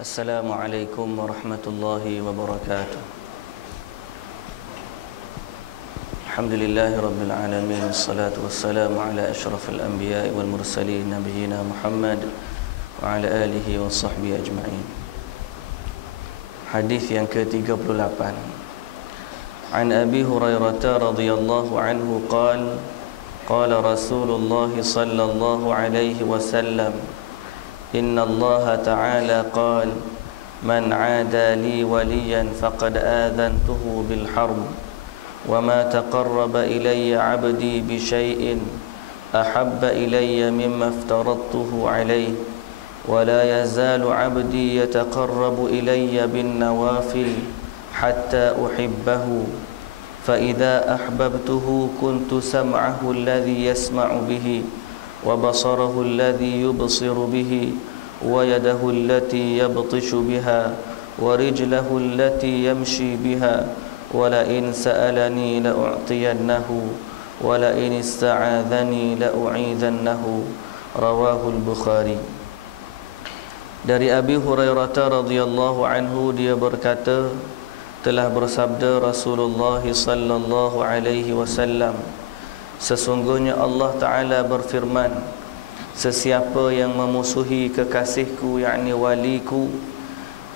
Assalamualaikum warahmatullahi wabarakatuh. Alhamdulillahi rabbil alamin, wassalatu wassalamu ala asyrafil anbiya'i wal mursalin nabiyyina Muhammad wa ala alihi wa sahbihi ajma'in. Hadis yang ke-38. An Abi Hurairah radhiyallahu anhu qala Rasulullah sallallahu alaihi wasallam, Inna Allah Ta'ala qala man 'ada li waliyan faqad adhantuhu bil harb wa ma taqarraba ilayya 'abdi bi shay'in ahabba ilayya mimma aftaradtuhu alayhi wa la yazalu 'abdi yataqarrabu ilayya bin nawafil hatta uhibbahu fa idza ahbabtuhu kuntu sam'ahu alladhi yasma'u bihi وبصره الذي يبصر به ويده التي يبطش بها ورجله التي يمشي بها ولئن سألني لأعطينه ولئن استعاذني لأعيذنه رواه البخاري. Dari Abi Hurairah radhiyallahu anhu, dia berkata, telah bersabda Rasulullah sallallahu alaihi wasallam, sesungguhnya Allah Ta'ala berfirman, sesiapa yang memusuhi kekasihku, yakni waliku,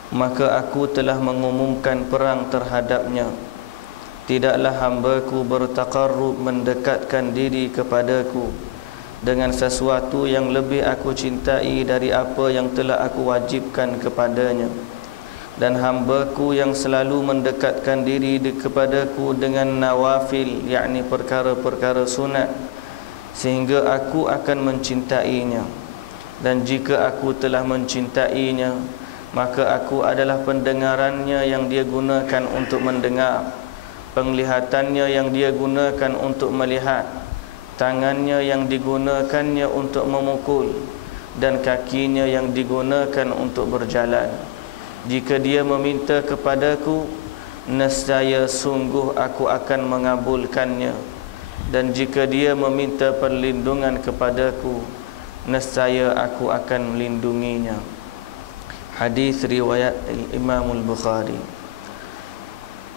maka aku telah mengumumkan perang terhadapnya. Tidaklah hambaku bertaqarrub, mendekatkan diri kepadaku dengan sesuatu yang lebih aku cintai dari apa yang telah aku wajibkan kepadanya, dan hambaku yang selalu mendekatkan diri kepadaku dengan nawafil, yakni perkara-perkara sunat, sehingga aku akan mencintainya. Dan jika aku telah mencintainya, maka aku adalah pendengarannya yang dia gunakan untuk mendengar, penglihatannya yang dia gunakan untuk melihat, tangannya yang digunakannya untuk memukul, dan kakinya yang digunakan untuk berjalan. Jika dia meminta kepadaku, nescaya sungguh aku akan mengabulkannya. Dan jika dia meminta perlindungan kepadaku, nescaya aku akan melindunginya. Hadis riwayat Imam Al-Bukhari.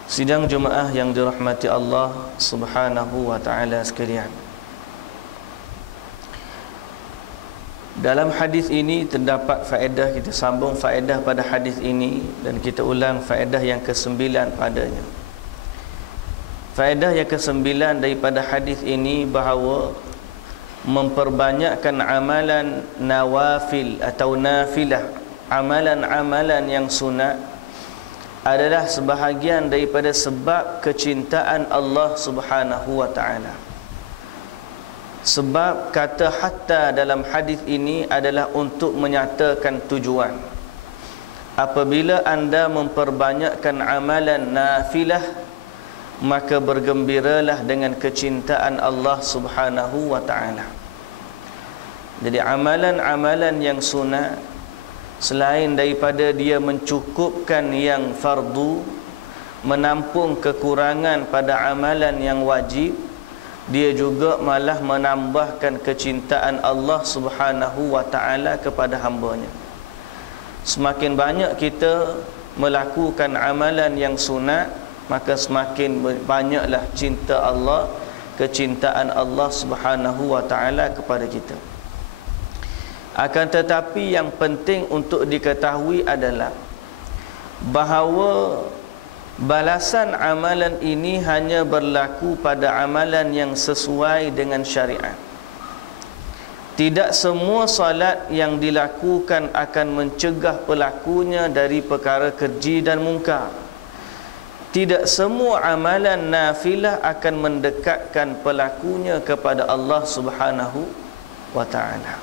Sidang jemaah yang dirahmati Allah Subhanahu wa ta'ala sekalian, dalam hadis ini terdapat faedah. Kita sambung faedah pada hadis ini dan kita ulang faedah yang ke-9 padanya. Faedah yang ke-9 daripada hadis ini bahawa memperbanyakkan amalan nawafil atau nafilah, amalan-amalan yang sunat, adalah sebahagian daripada sebab kecintaan Allah Subhanahu wa ta'ala. Sebab kata hatta dalam hadis ini adalah untuk menyatakan tujuan. Apabila anda memperbanyakkan amalan nafilah, maka bergembiralah dengan kecintaan Allah Subhanahu wa ta'ala. Jadi amalan-amalan yang sunat, selain daripada dia mencukupkan yang fardu, menampung kekurangan pada amalan yang wajib, dia juga malah menambahkan kecintaan Allah Subhanahu wa ta'ala kepada hambanya. Semakin banyak kita melakukan amalan yang sunat, maka semakin banyaklah cinta Allah, kecintaan Allah Subhanahu wa ta'ala kepada kita. Akan tetapi yang penting untuk diketahui adalah bahawa balasan amalan ini hanya berlaku pada amalan yang sesuai dengan syariat. Tidak semua salat yang dilakukan akan mencegah pelakunya dari perkara keji dan mungkar. Tidak semua amalan nafilah akan mendekatkan pelakunya kepada Allah Subhanahu wa ta'ala.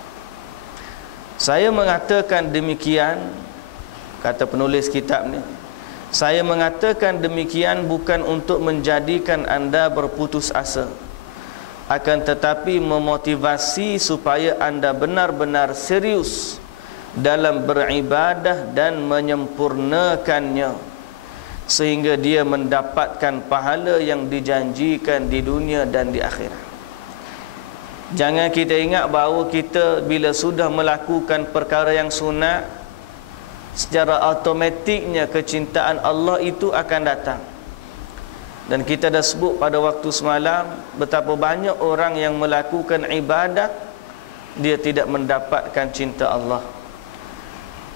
Saya mengatakan demikian, kata penulis kitab ni, saya mengatakan demikian bukan untuk menjadikan anda berputus asa, akan tetapi memotivasi supaya anda benar-benar serius dalam beribadah dan menyempurnakannya, sehingga dia mendapatkan pahala yang dijanjikan di dunia dan di akhirat. Jangan kita ingat bahawa kita bila sudah melakukan perkara yang sunat, secara automatiknya kecintaan Allah itu akan datang. Dan kita dah sebut pada waktu semalam betapa banyak orang yang melakukan ibadah dia tidak mendapatkan cinta Allah.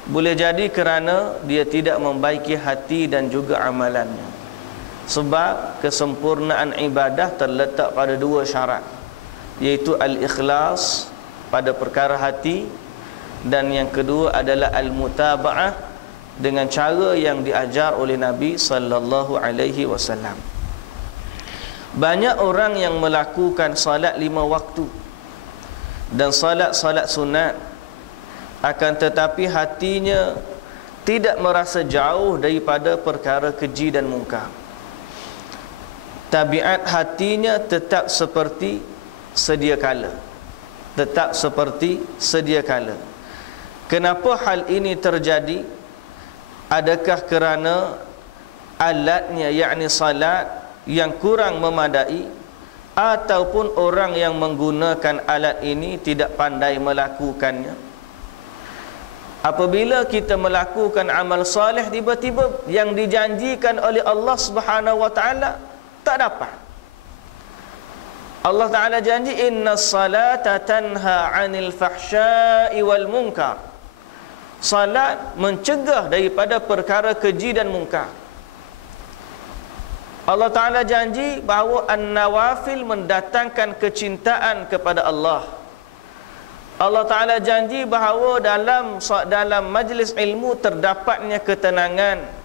Boleh jadi kerana dia tidak membaiki hati dan juga amalannya. Sebab kesempurnaan ibadah terletak pada dua syarat, iaitu al-ikhlas pada perkara hati, dan yang kedua adalah al-mutaba'ah dengan cara yang diajar oleh Nabi sallallahu alaihi wasallam. Banyak orang yang melakukan salat 5 waktu dan salat-salat sunat, akan tetapi hatinya tidak merasa jauh daripada perkara keji dan mungkar. Tabiat hatinya tetap seperti sedia kala. Tetap seperti sedia kala. Kenapa hal ini terjadi? Adakah kerana alatnya, yakni salat, yang kurang memadai, ataupun orang yang menggunakan alat ini tidak pandai melakukannya? Apabila kita melakukan amal soleh, tiba-tiba yang dijanjikan oleh Allah Subhanahu wa taala tak dapat. Allah Ta'ala janji, innas salata tanha 'anil fahsya'i wal munkar. Salat mencegah daripada perkara keji dan mungkar. Allah Ta'ala janji bahawa an-nawafil mendatangkan kecintaan kepada Allah. Allah Ta'ala janji bahawa dalam majlis ilmu terdapatnya ketenangan.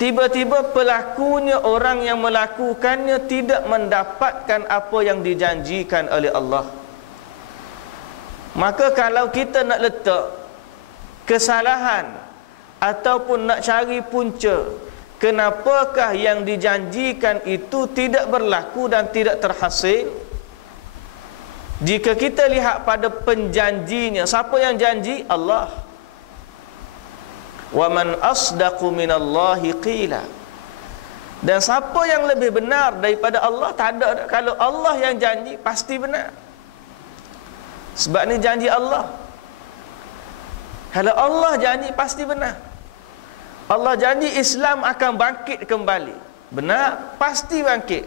Tiba-tiba pelakunya, orang yang melakukannya, tidak mendapatkan apa yang dijanjikan oleh Allah. Maka kalau kita nak letak kesalahan ataupun nak cari punca kenapakah yang dijanjikan itu tidak berlaku dan tidak terhasil, jika kita lihat pada penjanjinya, siapa yang janji? Allah. Wa man asdaqu minallahi qila. Dan siapa yang lebih benar daripada Allah? Tak ada. Kalau Allah yang janji, pasti benar. Sebab ni janji Allah. Kalau Allah janji, pasti benar. Allah janji Islam akan bangkit kembali. Benar, pasti bangkit.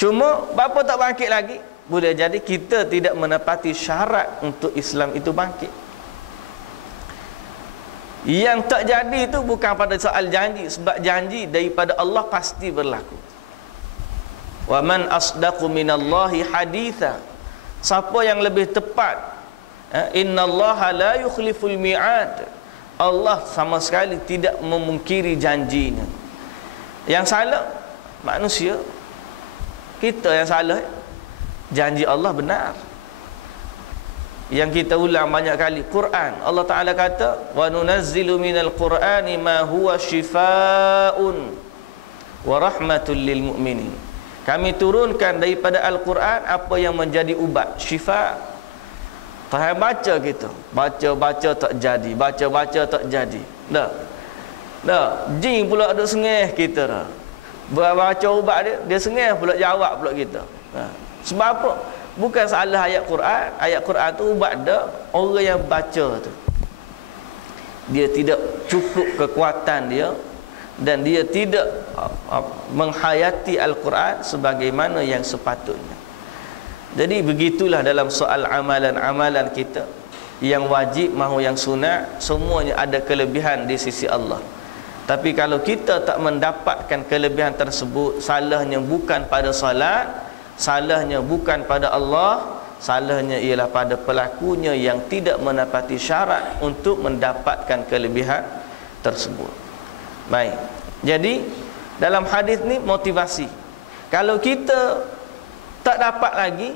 Cuma bapa tak bangkit lagi? Boleh jadi kita tidak menepati syarat untuk Islam itu bangkit. Yang tak jadi itu bukan pada soal janji, sebab janji daripada Allah pasti berlaku. Wa man asdaqu minallahi haditha. Siapa yang lebih tepat? Innallaha la yukhliful mi'ad. Allah sama sekali tidak memungkiri janjinya. Yang salah manusia. Kita yang salah. Janji Allah benar. Yang kita ulang banyak kali, Quran. Allah Ta'ala kata, wa nunazzilu minal Qur'ani ma huwa shifaa'un wa rahmatul lil mu'minin. Kami turunkan daripada Al-Quran apa yang menjadi ubat, syifa'. Tak baca kita, baca-baca tak jadi, baca-baca tak jadi. Dah, jin pula duk sengih kita dah. Baca ubat dia sengih pula, jawab pula kita. Sebab apa? Bukan salah ayat Quran. Ayat Quran tu ubat dah. Orang yang baca tu, dia tidak cukup kekuatan dia, dan dia tidak menghayati Al-Quran sebagaimana yang sepatutnya. Jadi begitulah dalam soal amalan-amalan kita, yang wajib mahu yang sunat, semuanya ada kelebihan di sisi Allah. Tapi kalau kita tak mendapatkan kelebihan tersebut, salahnya bukan pada salat, salahnya bukan pada Allah, salahnya ialah pada pelakunya yang tidak menepati syarat untuk mendapatkan kelebihan tersebut. Baik. Jadi dalam hadis ni motivasi. Kalau kita tak dapat lagi,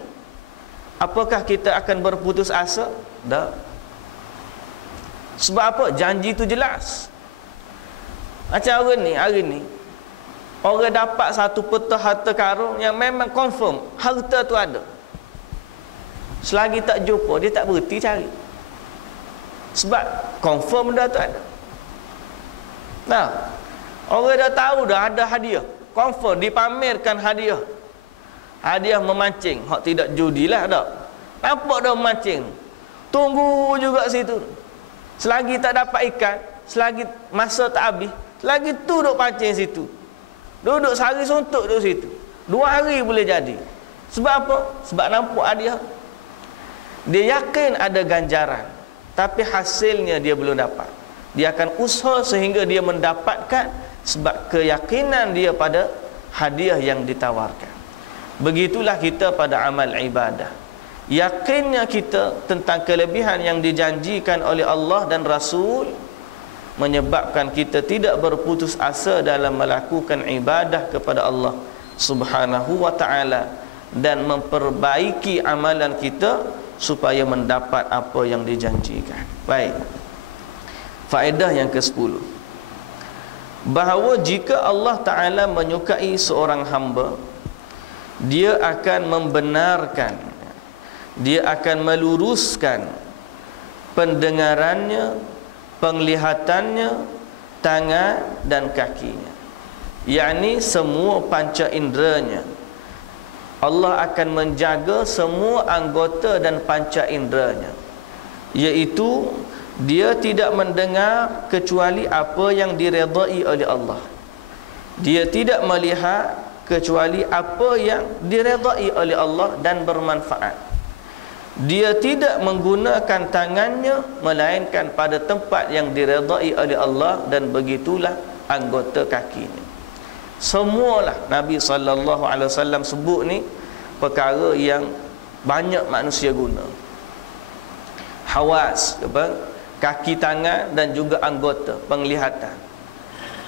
apakah kita akan berputus asa? Tak. Sebab apa? Janji tu jelas. Macam hari ni orang dapat satu peta harta karun yang memang confirm harta tu ada. Selagi tak jumpa, dia tak berhenti cari. Sebab confirm dah tu ada. Nah, orang dah tahu dah ada hadiah, confirm dipamerkan hadiah. Hadiah memancing, hak tidak judilah dak. Nampak dah memancing. Tunggu juga situ. Selagi tak dapat ikan, selagi masa tak habis, selagi tu duk pancing situ. Duduk sehari suntuk duduk situ. 2 hari boleh jadi. Sebab apa? Sebab nampak hadiah. Dia yakin ada ganjaran, tapi hasilnya dia belum dapat. Dia akan usaha sehingga dia mendapatkan sebab keyakinan dia pada hadiah yang ditawarkan. Begitulah kita pada amal ibadah. Yakinnya kita tentang kelebihan yang dijanjikan oleh Allah dan Rasul menyebabkan kita tidak berputus asa dalam melakukan ibadah kepada Allah Subhanahu wa ta'ala dan memperbaiki amalan kita supaya mendapat apa yang dijanjikan. Baik. Faedah yang ke-10. Bahawa jika Allah Ta'ala menyukai seorang hamba, dia akan membenarkan, dia akan meluruskan pendengarannya, penglihatannya, tangan dan kakinya, yakni semua panca inderanya. Allah akan menjaga semua anggota dan panca inderanya, iaitu dia tidak mendengar kecuali apa yang diredai oleh Allah. Dia tidak melihat kecuali apa yang diredai oleh Allah dan bermanfaat. Dia tidak menggunakan tangannya melainkan pada tempat yang diredai oleh Allah, dan begitulah anggota kakinya. Semualah Nabi SAW sebut ni perkara yang banyak manusia guna. Hawas, apa? Kaki, tangan dan juga anggota penglihatan.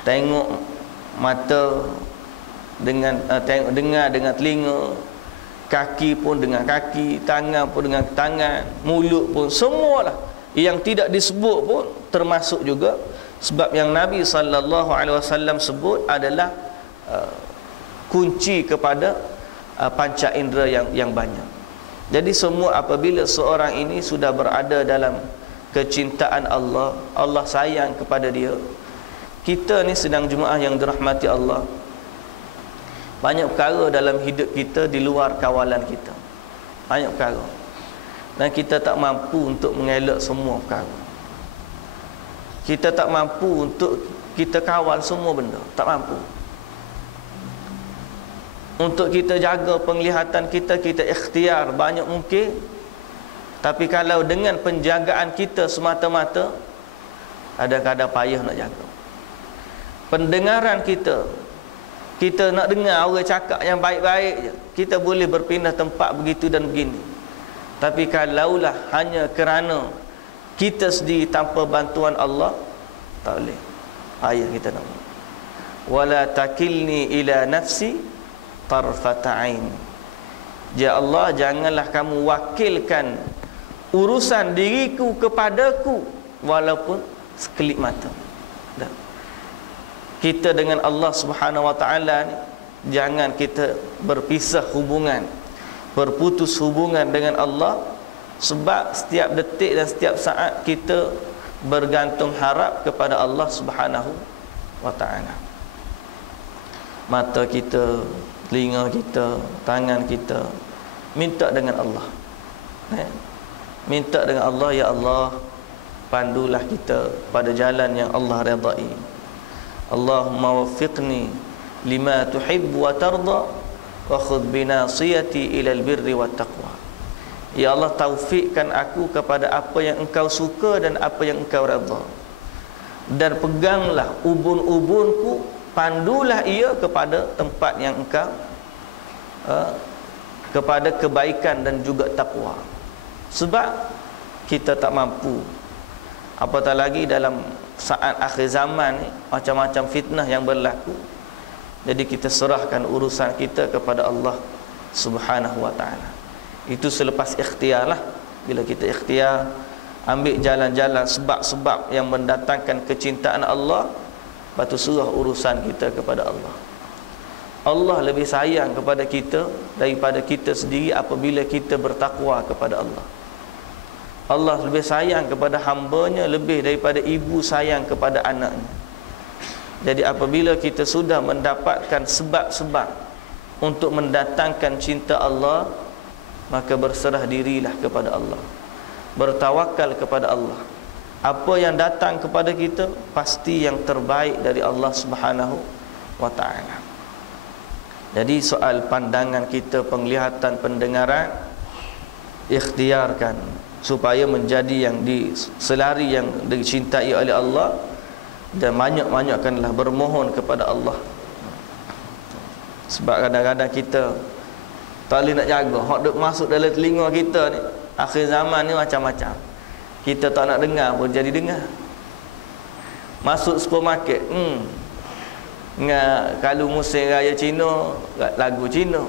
Tengok mata dengan tengok, dengar dengan telinga, kaki pun dengan kaki, tangan pun dengan tangan, mulut pun, semualah. Yang tidak disebut pun termasuk juga, sebab yang Nabi SAW sebut adalah kunci kepada panca indera yang banyak. Jadi semua apabila seorang ini sudah berada dalam kecintaan Allah, Allah sayang kepada dia. Kita ni sedang jemaah yang dirahmati Allah, banyak perkara dalam hidup kita di luar kawalan kita. Banyak perkara, dan kita tak mampu untuk mengelak semua perkara. Kita tak mampu untuk kita kawal semua benda, tak mampu. Untuk kita jaga penglihatan kita, kita ikhtiar banyak mungkin. Tapi kalau dengan penjagaan kita semata-mata, kadang-kadang payah nak jaga. Pendengaran kita, kita nak dengar orang cakap yang baik-baik je, kita boleh berpindah tempat begitu dan begini. Tapi kalaulah hanya kerana kita sendiri tanpa bantuan Allah, tak boleh. Ayat kita nak, wala takilni ila nafsi tarfata ain. Ya Allah, janganlah kamu wakilkan urusan diriku kepadaku walaupun sekelip mata. Dah. Kita dengan Allah Subhanahu wa ta'ala ni, jangan kita berpisah hubungan, berputus hubungan dengan Allah, sebab setiap detik dan setiap saat kita bergantung harap kepada Allah Subhanahu wa ta'ala. Mata kita, telinga kita, tangan kita, minta dengan Allah. Minta dengan Allah, ya Allah, pandulah kita pada jalan yang Allah redai. Allahumma waffiqni lima tuhibbu wa tarda wa khudh binasiyati ila albirri wat taqwa. Ya Allah, taufikkan aku kepada apa yang engkau suka dan apa yang engkau redha, dan peganglah ubun-ubunku, pandulah ia kepada tempat yang engkau kepada kebaikan dan juga takwa. Sebab kita tak mampu, apatah lagi dalam saat akhir zaman ni, macam-macam fitnah yang berlaku. Jadi kita serahkan urusan kita kepada Allah Subhanahu wa ta'ala. Itu selepas ikhtiar lah. Bila kita ikhtiar, ambil jalan-jalan sebab-sebab yang mendatangkan kecintaan Allah, lepas tu serah urusan kita kepada Allah. Allah lebih sayang kepada kita daripada kita sendiri apabila kita bertakwa kepada Allah. Allah lebih sayang kepada hambanya lebih daripada ibu sayang kepada anaknya. Jadi apabila kita sudah mendapatkan sebab-sebab untuk mendatangkan cinta Allah, maka berserah dirilah kepada Allah, bertawakal kepada Allah. Apa yang datang kepada kita pasti yang terbaik dari Allah Subhanahu wa taala. Jadi soal pandangan kita, penglihatan, pendengaran, ikhtiarkan supaya menjadi yang diselari, yang dicintai oleh Allah, dan banyak-banyakkanlah bermohon kepada Allah. Sebab kadang-kadang kita tak boleh nak jaga hak duk masuk dalam telinga kita ni. Akhir zaman ni macam-macam. Kita tak nak dengar pun jadi dengar. Masuk supermarket, kalau musim raya Cina, lagu Cina.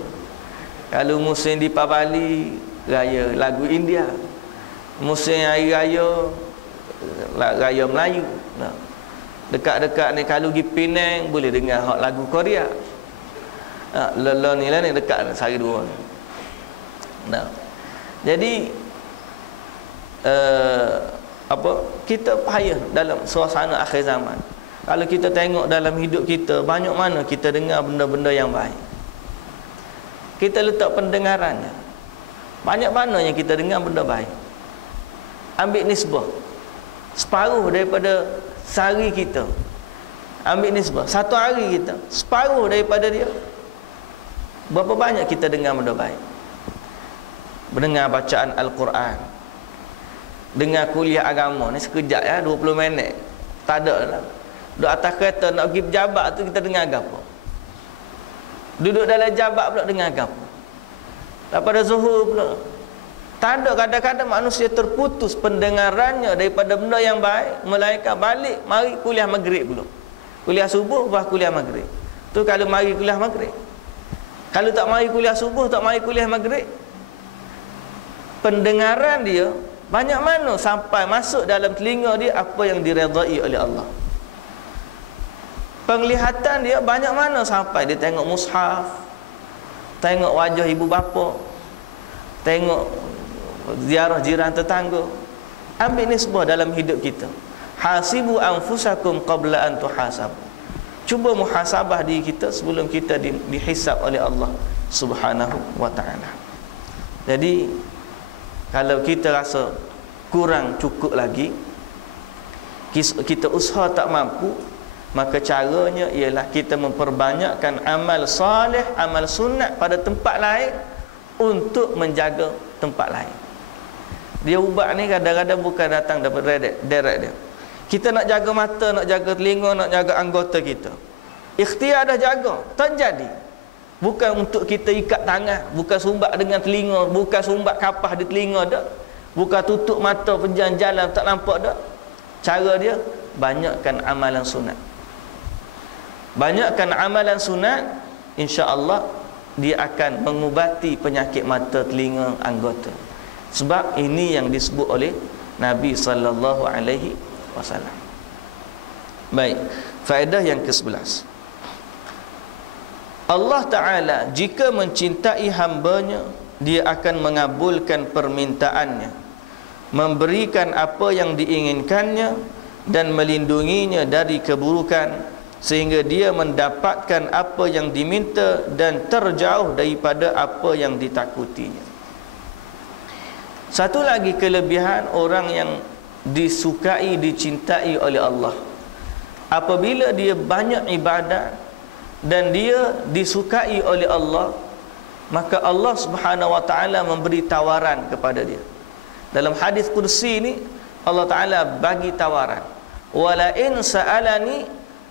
Kalau musim di Bali, raya lagu India. Musim hari raya, raya Melayu. Nah, dekat-dekat ni kalau pergi Penang boleh dengar hak lagu Korea. Lala ni lah ni dekat sehari dua ni. Nah, jadi kita payah dalam suasana akhir zaman. Kalau kita tengok dalam hidup kita, banyak mana kita dengar benda-benda yang baik. Kita letak pendengarannya, banyak mana yang kita dengar benda baik. Ambil nisbah separuh daripada sehari kita. Ambil nisbah satu hari kita, separuh daripada dia. Berapa banyak kita dengar benda baik? Mendengar bacaan Al-Quran, dengar kuliah agama ni sekejap ya, 20 minit. Tak ada lah. Duduk atas kereta nak pergi pejabat tu kita dengar apa? Duduk dalam jabat pula dengar apa? Daripada zuhur pula. Tak ada, kadang-kadang manusia terputus pendengarannya daripada benda yang baik, melainkan balik mari kuliah maghrib dulu. Kuliah subuh lepas kuliah maghrib. Tu kalau mari kuliah maghrib. Kalau tak mari kuliah subuh, tak mari kuliah maghrib, pendengaran dia banyak mana sampai masuk dalam telinga dia apa yang diredai oleh Allah. Penglihatan dia banyak mana sampai dia tengok mushaf, tengok wajah ibu bapa, tengok ziarah jiran tetangga. Ambil nisbah dalam hidup kita. Hasibu anfusakum qabla an tuhasabu. Cuba muhasabah diri kita sebelum kita dihisab oleh Allah Subhanahu wa taala. Jadi kalau kita rasa kurang cukup lagi, kita usaha tak mampu, maka caranya ialah kita memperbanyakkan amal soleh, amal sunat pada tempat lain untuk menjaga tempat lain. Dia ubat ni kadang-kadang bukan datang daripada direct dia. Kita nak jaga mata, nak jaga telinga, nak jaga anggota kita. Ikhtiar dah jaga, tak jadi. Bukan untuk kita ikat tangan, bukan sumbat dengan telinga, bukan sumbat kapas di telinga dah. Bukan tutup mata penjalan jalan tak nampak dah. Cara dia banyakkan amalan sunat. Banyakkan amalan sunat, insya-Allah dia akan mengubati penyakit mata, telinga, anggota. Sebab ini yang disebut oleh Nabi sallallahu alaihi wasallam. Baik, faedah yang ke-11. Allah Ta'ala jika mencintai hambanya, dia akan mengabulkan permintaannya, memberikan apa yang diinginkannya, dan melindunginya dari keburukan, sehingga dia mendapatkan apa yang diminta dan terjauh daripada apa yang ditakutinya. Satu lagi kelebihan orang yang disukai, dicintai oleh Allah, apabila dia banyak ibadat dan dia disukai oleh Allah, maka Allah Subhanahu wa taala memberi tawaran kepada dia. Dalam hadis kursi ini Allah Taala bagi tawaran, wala in sa'alani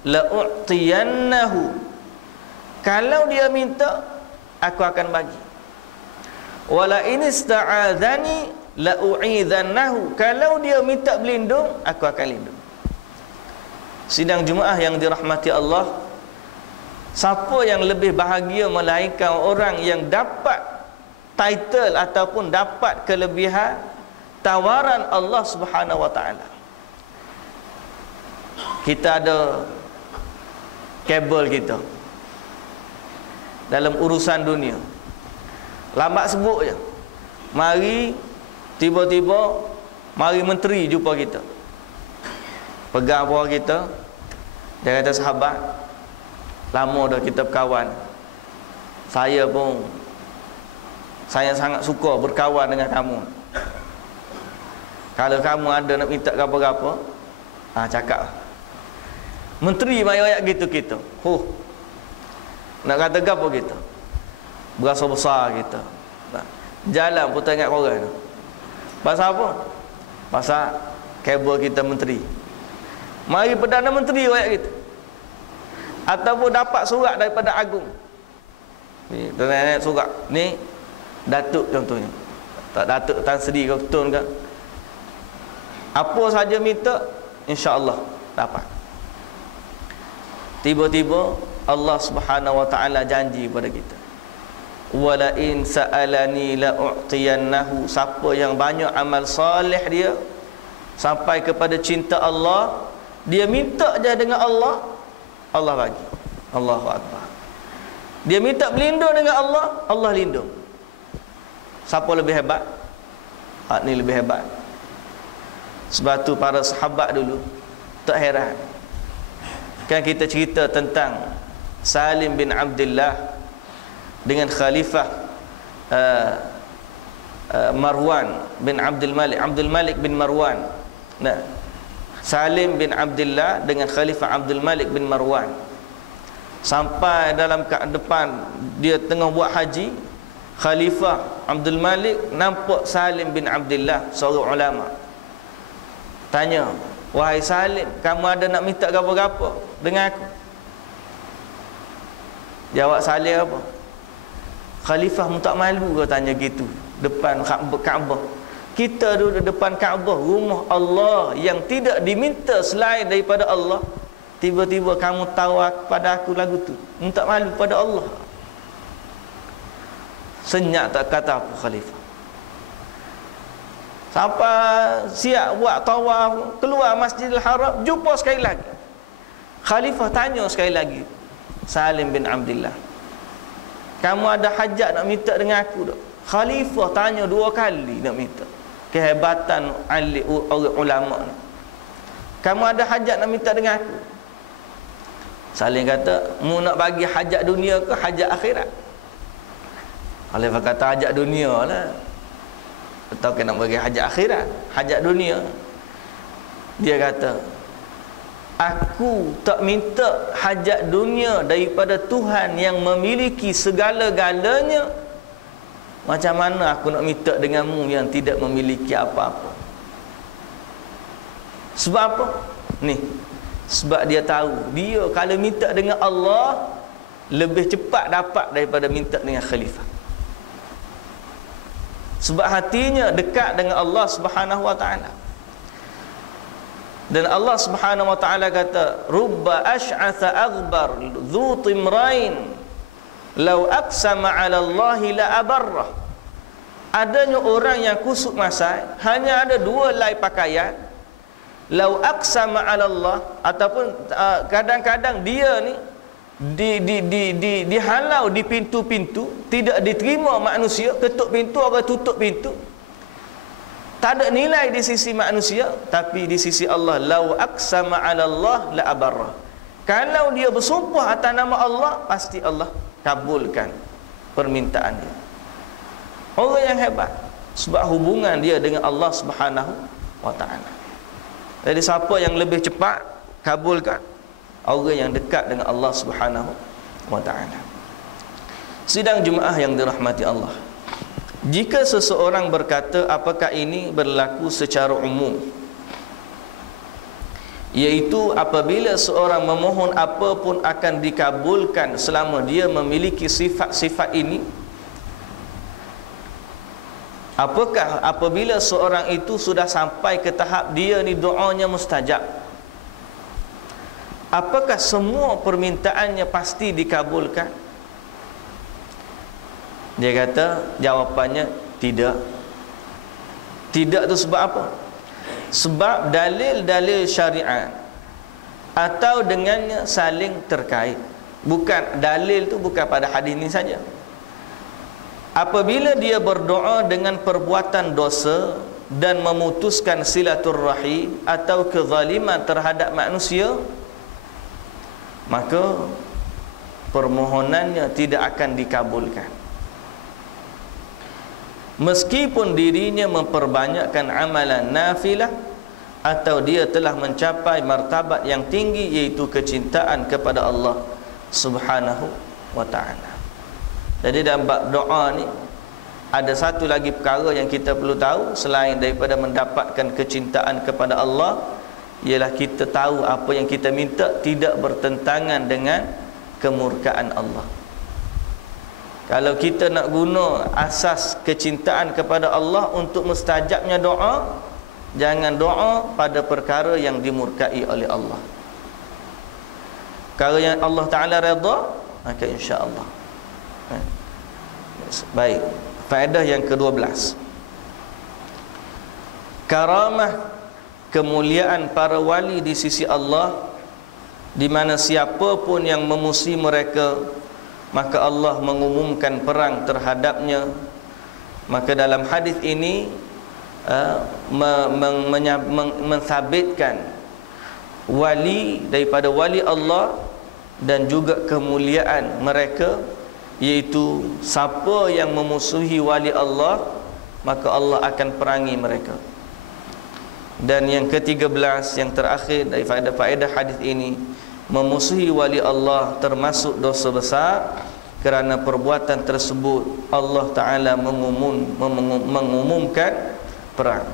la u'tiyannahu. Kalau dia minta, aku akan bagi. Wala in ista'adzani la u'idhannahu. Kalau dia minta berlindung, aku akan lindung. Sidang Jumaah yang dirahmati Allah, siapa yang lebih bahagia melainkan orang yang dapat title ataupun dapat kelebihan tawaran Allah Subhanahu wa taala. Kita ada kabel kita dalam urusan dunia, lambat sebut je, mari tiba-tiba mari menteri jumpa kita, pegang bawah kita, dia kata, sahabat, lama dah kita berkawan, saya sangat suka berkawan dengan kamu. Kalau kamu ada nak minta apa-apa, cakap. Menteri mai ayat gitu kita. Nak kata gapo kita? Berasa besar kita. Jalan pun tengok orang tu. Pasal apa? Pasal kabel kita menteri. Mari Perdana Menteri ayat kita. Ataupun dapat surat daripada Agung. Ni tuan surat ni Datuk contohnya. Tak Datuk Tan Sri ke Tun ke. Apa saja minta, insya-Allah dapat. Tiba-tiba Allah Subhanahu wa taala janji pada kita. Wala in sa'alani la u'tiyannahu. Siapa yang banyak amal soleh dia sampai kepada cinta Allah, dia minta je dengan Allah, Allah bagi. Allahu akbar. Dia minta berlindung dengan Allah, Allah lindung. Siapa lebih hebat? Ni lebih hebat. Sebab tu para sahabat dulu tak heran. Kan kita cerita tentang Salim bin Abdullah dengan Khalifah Marwan bin Abdul Malik bin Marwan. Nah, Salim bin Abdullah dengan Khalifah Abdul Malik bin Marwan. Sampai dalam depan dia tengah buat haji, Khalifah Abdul Malik nampak Salim bin Abdullah, seorang ulama. Tanya, "Wahai Salim, kamu ada nak minta apa-apa dengan aku?" Jawab Salim apa? "Khalifah mu tak malu ke tanya gitu depan Kaabah? Kita duduk depan Kaabah, rumah Allah yang tidak diminta selain daripada Allah. Tiba-tiba kamu tahu pada aku lagu tu. Mu tak malu pada Allah?" Senyap tak kata apa Khalifah. Sampai siap buat tawaf, keluar Masjidil Haram, jumpa sekali lagi. Khalifah tanya sekali lagi Salim bin Abdullah, "Kamu ada hajat nak minta dengan aku tak?" Khalifah tanya 2 kali nak minta. Kehebatan alim orang ulama ni. "Kamu ada hajat nak minta dengan aku?" Salim kata, "Mu nak bagi hajat dunia ke hajat akhirat?" Khalifah kata, "Hajat dunia lah." Atau kena bagi hajat akhirat, hajat dunia. Dia kata, "Aku tak minta hajat dunia daripada Tuhan yang memiliki segala-galanya. Macam mana aku nak minta denganmu yang tidak memiliki apa-apa?" Sebab apa? Ni, sebab dia tahu dia kalau minta dengan Allah lebih cepat dapat daripada minta dengan khalifah. Sebab hatinya dekat dengan Allah Subhanahu wa taala. Dan Allah Subhanahu wa taala kata, "Rubba ash'atha aghbar dzu timrain law aqsama 'ala Allah la abarrah." Adanya orang yang kusut masai, hanya ada 2 helai pakaian. Law aqsama 'ala Allah, ataupun kadang-kadang dia ni dihalau di pintu-pintu, tidak diterima manusia, ketuk pintu atau tutup pintu. Tak ada nilai di sisi manusia, tapi di sisi Allah, lau aqsama 'ala Allah la abarra. Kalau dia bersumpah atas nama Allah, pasti Allah kabulkan permintaan dia. Orang yang hebat sebab hubungan dia dengan Allah Subhanahu wa taala. Jadi siapa yang lebih cepat kabulkan? Orang yang dekat dengan Allah Subhanahu wa taala. Sidang jemaah yang dirahmati Allah, jika seseorang berkata apakah ini berlaku secara umum, iaitu apabila seorang memohon apa pun akan dikabulkan selama dia memiliki sifat-sifat ini, apakah apabila seorang itu sudah sampai ke tahap dia ni doanya mustajab, apakah semua permintaannya pasti dikabulkan? Dia kata jawapannya tidak. Tidak tu sebab apa? Sebab dalil-dalil syariat atau dengannya saling terkait. Bukan, dalil tu bukan pada hadis ni saja. Apabila dia berdoa dengan perbuatan dosa dan memutuskan silaturrahim atau kezaliman terhadap manusia, maka permohonannya tidak akan dikabulkan. meskipun dirinya memperbanyakkan amalan nafilah, atau dia telah mencapai martabat yang tinggi, iaitu kecintaan kepada Allah Subhanahu wa ta'ala. Jadi dalam bab doa ni ada satu lagi perkara yang kita perlu tahu selain daripada mendapatkan kecintaan kepada Allah, ialah kita tahu apa yang kita minta tidak bertentangan dengan kemurkaan Allah. Kalau kita nak guna asas kecintaan kepada Allah untuk mustajabnya doa, jangan doa pada perkara yang dimurkai oleh Allah. Perkara yang Allah Ta'ala redha, maka insya-Allah. Baik, faedah yang ke-12. Karamah, kemuliaan para wali di sisi Allah, di mana siapa pun yang memusuhi mereka, maka Allah mengumumkan perang terhadapnya. Maka dalam hadis ini mensabitkan wali daripada wali Allah dan juga kemuliaan mereka, iaitu siapa yang memusuhi wali Allah, maka Allah akan perangi mereka. Dan yang ke-13, yang terakhir daripada faedah hadis ini, memusuhi wali Allah termasuk dosa besar, kerana perbuatan tersebut Allah Ta'ala mengumumkan perang.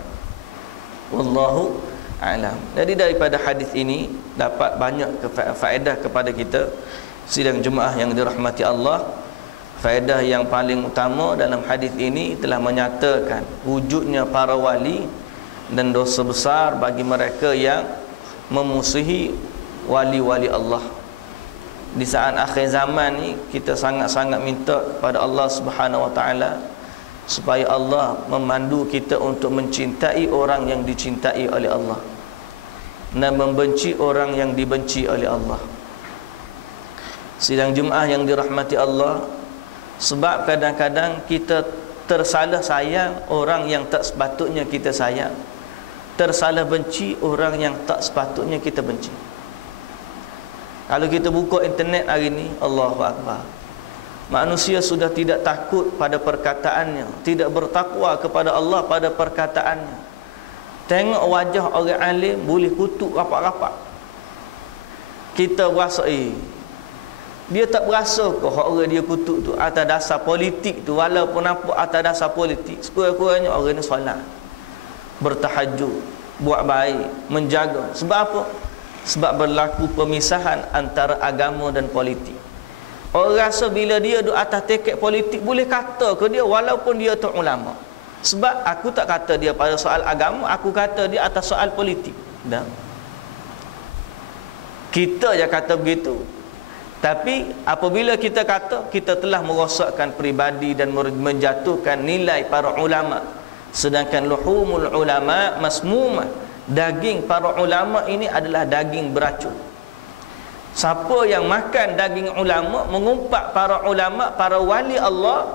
Wallahu a'lam. Jadi daripada hadis ini dapat banyak faedah kepada kita sidang Jumaah yang dirahmati Allah. Faedah yang paling utama dalam hadis ini telah menyatakan wujudnya para wali dan dosa besar bagi mereka yang memusuhi wali-wali Allah. Di saat akhir zaman ni kita sangat-sangat minta kepada Allah Subhanahu wa ta'ala supaya Allah memandu kita untuk mencintai orang yang dicintai oleh Allah dan membenci orang yang dibenci oleh Allah. Sidang Jumaah yang dirahmati Allah, sebab kadang-kadang kita tersalah sayang orang yang tak sepatutnya kita sayang, tersalah benci orang yang tak sepatutnya kita benci. Kalau kita buka internet hari ni, Allahu Akbar, manusia sudah tidak takut pada perkataannya, tidak bertakwa kepada Allah pada perkataannya. Tengok wajah orang alim boleh kutuk rapat-rapat. Kita berasa dia tak berasa ke orang dia kutuk tu atas dasar politik tu, walaupun apa atas dasar politik, sekurang-kurangnya orang ni solat, bertahajud, buat baik, menjaga. Sebab apa? Sebab berlaku pemisahan antara agama dan politik. Orang rasa bila dia duduk atas teket politik, boleh kata ke dia walaupun dia tu ulama. Sebab aku tak kata dia pada soal agama, aku kata dia atas soal politik. Dah. Kita je kata begitu. Tapi apabila kita kata, kita telah merosakkan peribadi dan menjatuhkan nilai para ulama. Sedangkan luhumul ulama masmumah, daging para ulama ini adalah daging beracun. Siapa yang makan daging ulama, mengumpat para ulama, para wali Allah,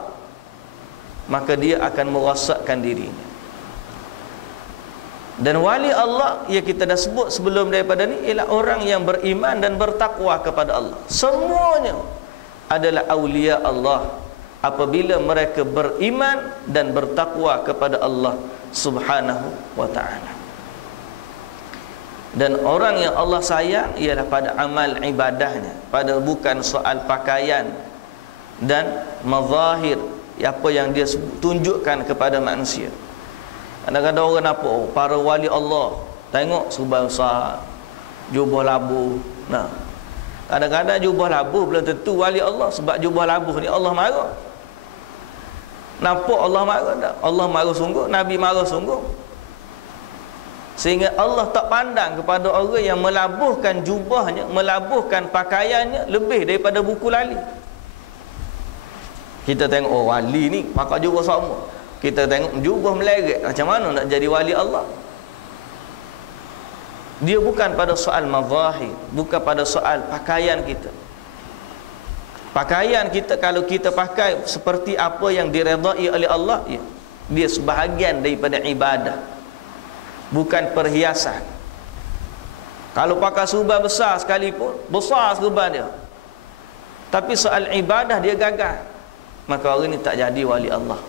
maka dia akan merosakkan dirinya. Dan wali Allah, ya kita dah sebut sebelum daripada ni, ialah orang yang beriman dan bertakwa kepada Allah. Semuanya adalah awliya Allah apabila mereka beriman dan bertakwa kepada Allah Subhanahu wa ta'ala. Dan orang yang Allah sayang ialah pada amal ibadahnya, pada bukan soal pakaian dan mazahir, apa yang dia tunjukkan kepada manusia. Kadang-kadang orang apa, para wali Allah, tengok serban besar, jubah labuh. Nah, kadang-kadang jubah labuh belum tentu wali Allah, sebab jubah labuh ni Allah marah. Nampak Allah marah tak? Allah marah sungguh, Nabi marah sungguh. Sehingga Allah tak pandang kepada orang yang melabuhkan jubahnya, melabuhkan pakaiannya lebih daripada buku lali. Kita tengok, oh wali ni pakai jubah sama, kita tengok jubah meleret, macam mana nak jadi wali Allah? Dia bukan pada soal mazahir, bukan pada soal pakaian kita. Pakaian kita, kalau kita pakai seperti apa yang diredai oleh Allah, ya, dia sebahagian daripada ibadah, bukan perhiasan. Kalau pakai serban besar sekalipun, besar serban dia, tapi soal ibadah dia gagal, maka orang ni tak jadi wali Allah.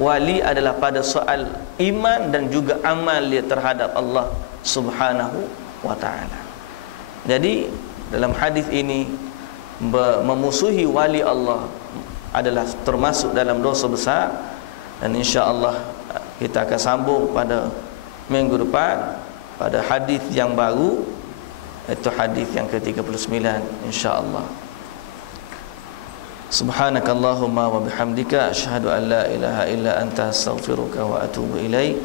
wali adalah pada soal iman dan juga amal dia terhadap Allah Subhanahu wa taala. Jadi dalam hadis ini memusuhi wali Allah adalah termasuk dalam dosa besar, dan insya-Allah kita akan sambung pada minggu depan pada hadis yang baru, itu hadis yang ke-39 insya-Allah. Subhanakallahumma wa bihamdika asyhadu an la ilaha illa anta astaghfiruka wa atubu ilaik.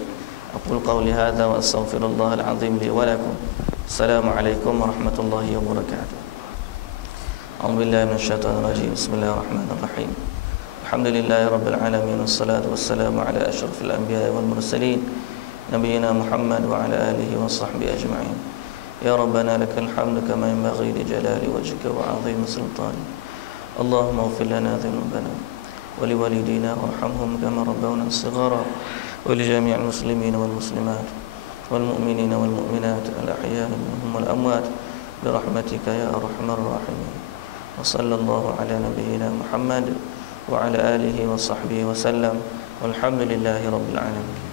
Aqulu qawli hadza wa astaghfirullahal azim li wa lakum. Assalamualaikum warahmatullahi wabarakatuh. A'udzu billahi minasyaitonir rajim. Bismillahirrahmanirrahim. Alhamdulillahi rabbil alamin wassalatu wassalamu ala asyrafil anbiya'i wal mursalin nabiyina Muhammad wa ala alihi wa sahbihi ajma'in. Ya rabbana lakal hamdu kama yanbaghi li jalali wajhika wa 'azimi sultanik. Allahumma ighfir lana dhunubana wa liwalidina warhamhum kama rabbawna shighara wa li jami'il muslimina wal muslimat wal mu'minina wal mu'minat al ahya'i minhum wal amwat bi rahmatika ya arhamar rahimin. Wa sallallahu ala nabiyyina Muhammad wa ala alihi wa sahbihi wa sallam. Walhamdulillahi rabbil alamin.